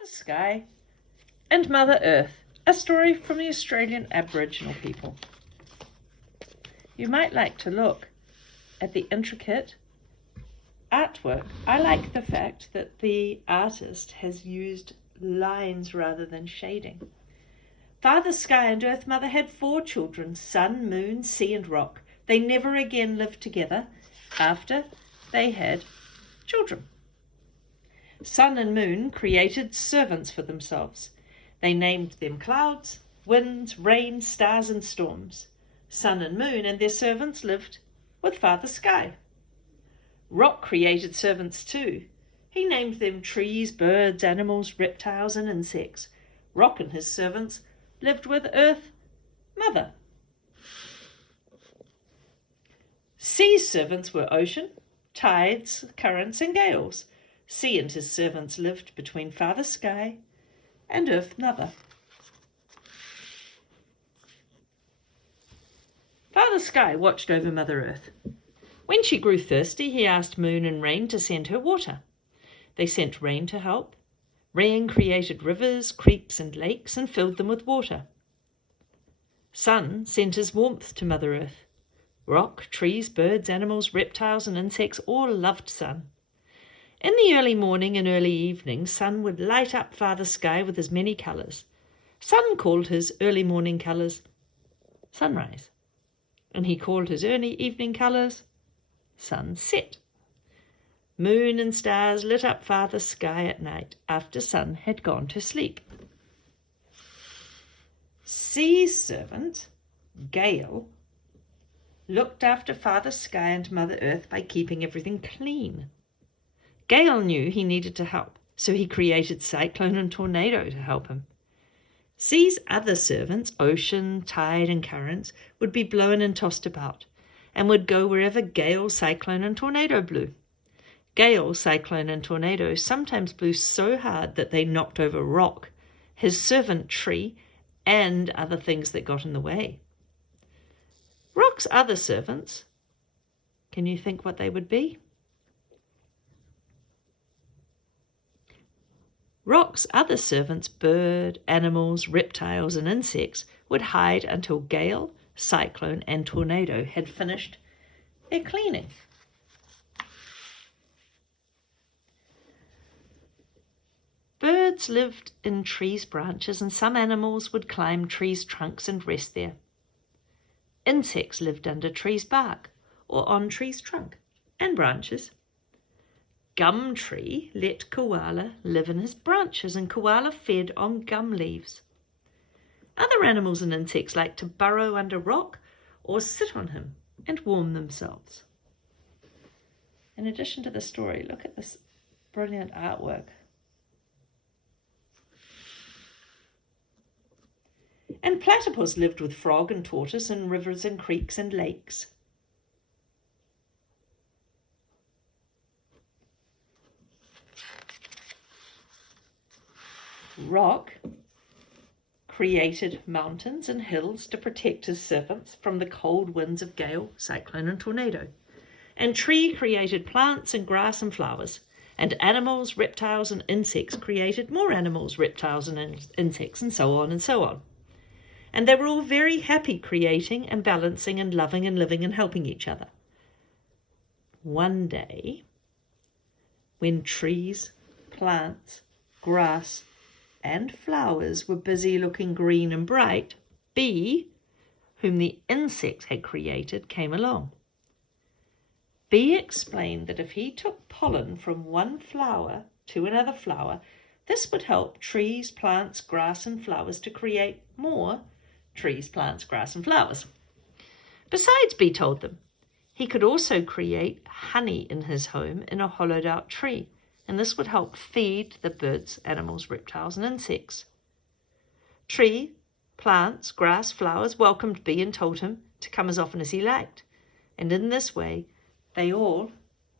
Father Sky and Mother Earth, a story from the Australian Aboriginal people. You might like to look at the intricate artwork. I like the fact that the artist has used lines rather than shading. Father Sky and Earth Mother had 4 children, Sun, Moon, Sea and Rock. They never again lived together after they had children. Sun and Moon created servants for themselves. They named them clouds, winds, rain, stars and storms. Sun and Moon and their servants lived with Father Sky. Rock created servants too. He named them trees, birds, animals, reptiles and insects. Rock and his servants lived with Earth Mother. Sea's servants were ocean, tides, currents and gales. Sea and his servants lived between Father Sky and Earth Mother. Father Sky watched over Mother Earth. When she grew thirsty, he asked Moon and Rain to send her water. They sent Rain to help. Rain created rivers, creeks and lakes and filled them with water. Sun sent his warmth to Mother Earth. Rock, trees, birds, animals, reptiles and insects all loved Sun. In the early morning and early evening, Sun would light up Father Sky with his many colours. Sun called his early morning colours sunrise, and he called his early evening colours sunset. Moon and stars lit up Father Sky at night after Sun had gone to sleep. Sea's servant, Gale, looked after Father Sky and Mother Earth by keeping everything clean. Gale knew he needed to help, so he created Cyclone and Tornado to help him. Sea's other servants, Ocean, Tide and Currents, would be blown and tossed about, and would go wherever Gale, Cyclone and Tornado blew. Gale, Cyclone and Tornado sometimes blew so hard that they knocked over Rock, his servant Tree, and other things that got in the way. Rock's other servants, can you think what they would be? Rock's other servants, bird, animals, reptiles and insects, would hide until Gale, Cyclone and Tornado had finished their cleaning. Birds lived in trees' branches and some animals would climb trees' trunks and rest there. Insects lived under trees' bark or on trees' trunk and branches. Gum Tree let Koala live in his branches and Koala fed on gum leaves. Other animals and insects liked to burrow under rock or sit on him and warm themselves. In addition to the story, look at this brilliant artwork. And platypus lived with frog and tortoise in rivers and creeks and lakes. Rock created mountains and hills to protect his servants from the cold winds of Gale, Cyclone and Tornado. And Tree created plants and grass and flowers. And animals, reptiles and insects created more animals, reptiles and insects and so on and so on. And they were all very happy creating and balancing and loving and living and helping each other. One day, when trees, plants, grass, and flowers were busy looking green and bright, Bee, whom the insects had created, came along. Bee explained that if he took pollen from one flower to another flower, this would help trees, plants, grass, and flowers to create more trees, plants, grass, and flowers. Besides, Bee told them, he could also create honey in his home in a hollowed out tree, and this would help feed the birds, animals, reptiles, and insects. Tree, plants, grass, flowers welcomed Bee and told him to come as often as he liked, and in this way they all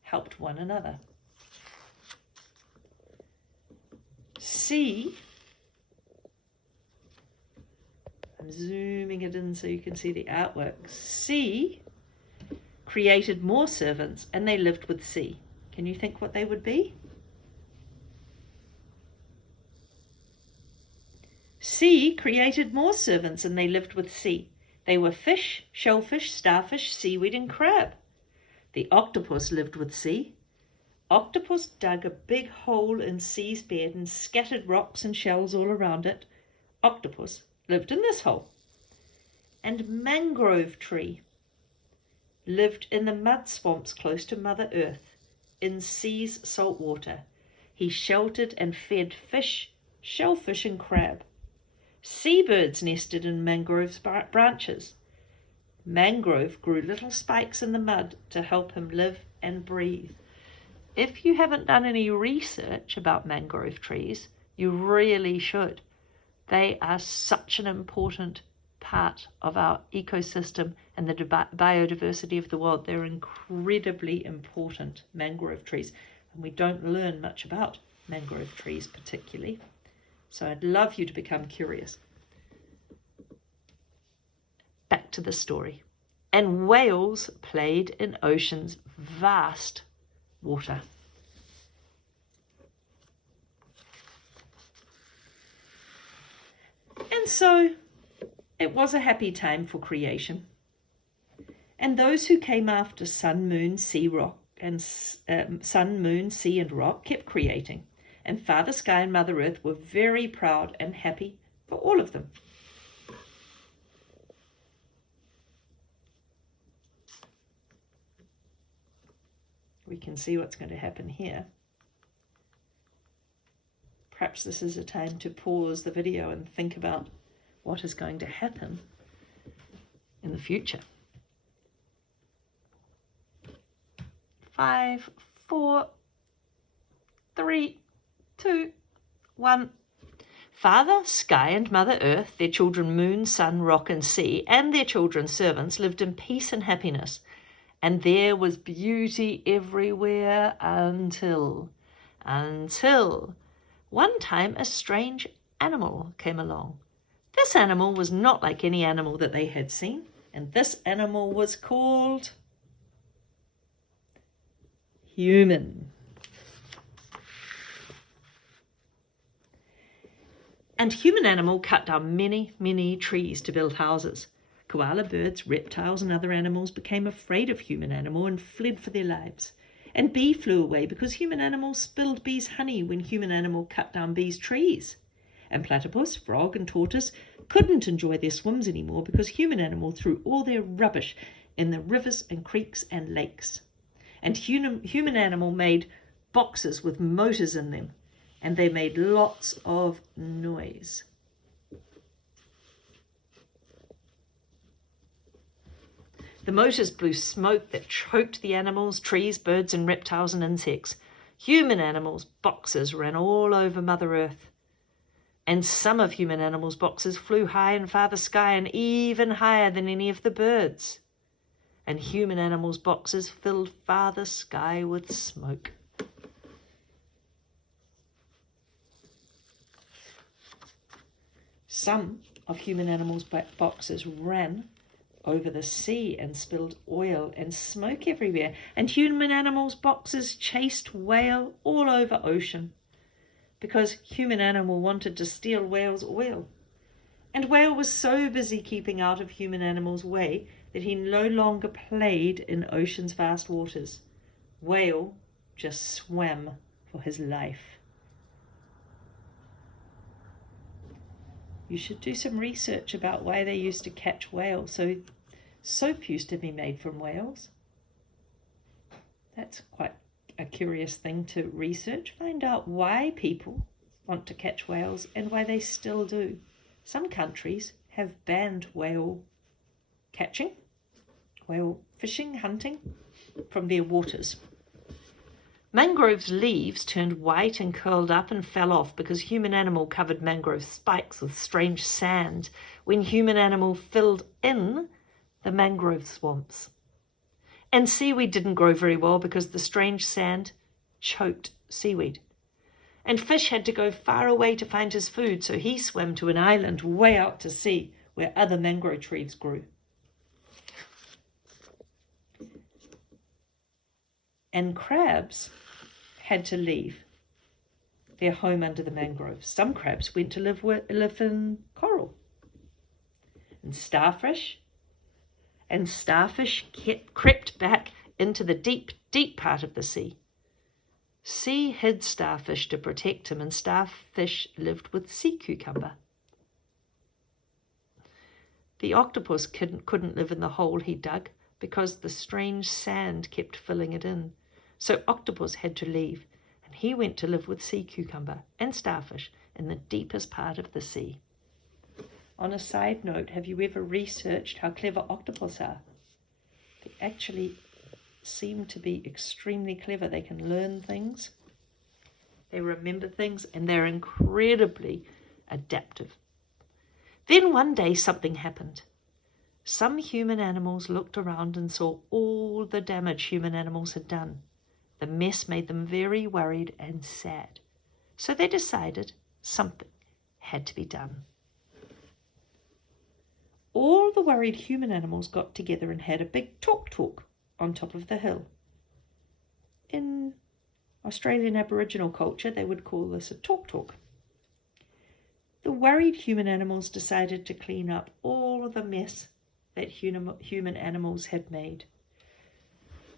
helped one another. Sea, I'm zooming it in so you can see the artwork. Sea created more servants and they lived with Sea. Can you think what they would be? sea created more servants, and they lived with sea. They were fish, shellfish, starfish, seaweed, and crab. The octopus lived with sea. Octopus dug a big hole in sea's bed and scattered rocks and shells all around it. Octopus lived in this hole. And mangrove tree lived in the mud swamps close to Mother Earth, in sea's salt water. He sheltered and fed fish, shellfish, and crab. Seabirds nested in mangrove's branches. Mangrove grew little spikes in the mud to help him live and breathe. If you haven't done any research about mangrove trees, you really should. They are such an important part of our ecosystem and the biodiversity of the world. They're incredibly important, mangrove trees. And we don't learn much about mangrove trees particularly. So I'd love you to become curious. Back to the story. And whales played in ocean's vast water. And so it was a happy time for creation. And those who came after sun, moon, sea, rock, and sun, moon, sea, and rock kept creating. And Father Sky and Mother Earth were very proud and happy for all of them. We can see what's going to happen here. Perhaps this is a time to pause the video and think about what is going to happen in the future. 5, 4, 3, 2, 1. Father Sky and Mother Earth, their children Moon, Sun, Rock, and Sea, and their children servants lived in peace and happiness. And there was beauty everywhere until one time a strange animal came along. This animal was not like any animal that they had seen, and this animal was called human. And human animal cut down many, many trees to build houses. Koala birds, reptiles, and other animals became afraid of human animal and fled for their lives. And bee flew away because human animal spilled bees' honey when human animal cut down bees' trees. And platypus, frog, and tortoise couldn't enjoy their swims anymore because human animal threw all their rubbish in the rivers and creeks and lakes. And human animal made boxes with motors in them, and they made lots of noise. The motors blew smoke that choked the animals, trees, birds, and reptiles and insects. Human animals' boxes ran all over Mother Earth. And some of human animals' boxes flew high in Father Sky and even higher than any of the birds. And human animals' boxes filled Father Sky with smoke. Some of human animals' boxes ran over the sea and spilled oil and smoke everywhere, and human animals' boxes chased whale all over ocean because human animal wanted to steal whale's oil. And whale was so busy keeping out of human animal's way that he no longer played in ocean's vast waters. Whale just swam for his life. You should do some research about why they used to catch whales. So soap used to be made from whales. That's quite a curious thing to research. Find out why people want to catch whales and why they still do. Some countries have banned whale catching, whale fishing, hunting from their waters. Mangrove's leaves turned white and curled up and fell off because human animal covered mangrove spikes with strange sand when human animal filled in the mangrove swamps. And seaweed didn't grow very well because the strange sand choked seaweed. And fish had to go far away to find his food, so he swam to an island way out to sea where other mangrove trees grew. And crabs had to leave their home under the mangroves. Some crabs went to live in coral. And starfish crept back into the deep, deep part of the sea. Sea hid starfish to protect him, and starfish lived with sea cucumber. The octopus couldn't live in the hole he dug because the strange sand kept filling it in. So octopus had to leave, and he went to live with sea cucumber and starfish in the deepest part of the sea. On a side note, have you ever researched how clever octopus are? They actually seem to be extremely clever. They can learn things, they remember things, and they're incredibly adaptive. Then one day something happened. Some human animals looked around and saw all the damage human animals had done. The mess made them very worried and sad. So they decided something had to be done. All the worried human animals got together and had a big talk on top of the hill. In Australian Aboriginal culture, they would call this a talk. The worried human animals decided to clean up all of the mess that human animals had made.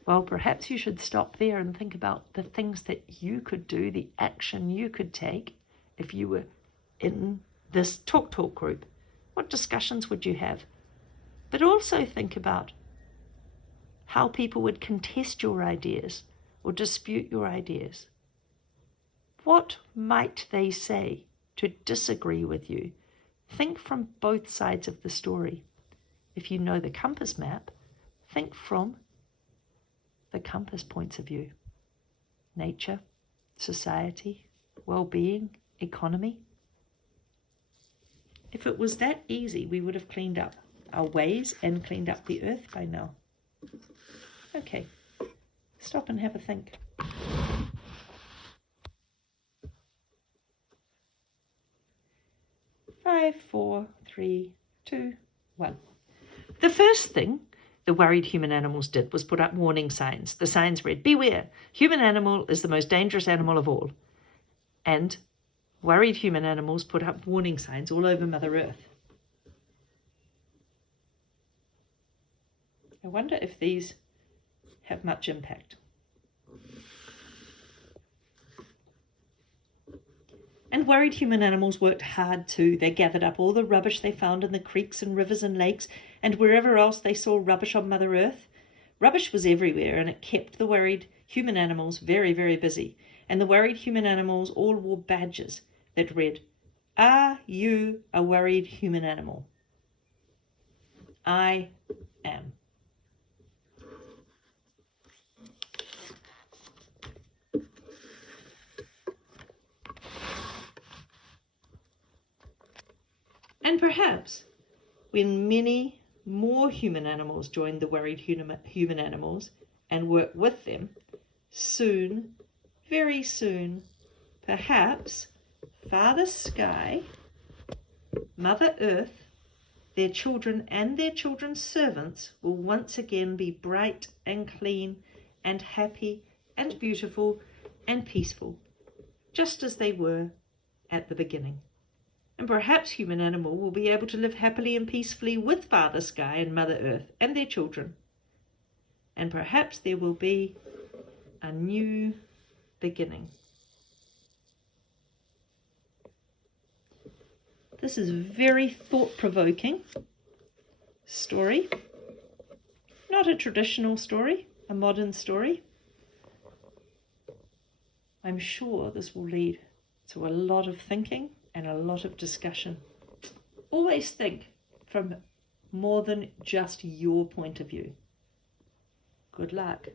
Well, perhaps you should stop there and think about the things that you could do, the action you could take if you were in this talk group. What discussions would you have? But also think about how people would contest your ideas or dispute your ideas. What might they say to disagree with you? Think from both sides of the story. If you know the compass map, think from the compass points of view. Nature, society, well-being, economy. If it was that easy, we would have cleaned up our ways and cleaned up the earth by now. Okay, stop and have a think. Five, 4, 3, 2, 1. The first thing the worried human animals did was put up warning signs. The signs read, "Beware, human animal is the most dangerous animal of all." And worried human animals put up warning signs all over Mother Earth. I wonder if these have much impact. And worried human animals worked hard too. They gathered up all the rubbish they found in the creeks and rivers and lakes and wherever else they saw rubbish on Mother Earth. Rubbish was everywhere, and it kept the worried human animals very, very busy. And the worried human animals all wore badges that read, "Are you a worried human animal?" I am. And perhaps when many more human animals joined the worried human animals and worked with them, soon, very soon, perhaps Father Sky, Mother Earth, their children and their children's servants will once again be bright and clean and happy and beautiful and peaceful, just as they were at the beginning. And perhaps human animal will be able to live happily and peacefully with Father Sky and Mother Earth and their children. And perhaps there will be a new beginning. This is a very thought-provoking story. Not a traditional story, a modern story. I'm sure this will lead to a lot of thinking and a lot of discussion. Always think from more than just your point of view. Good luck.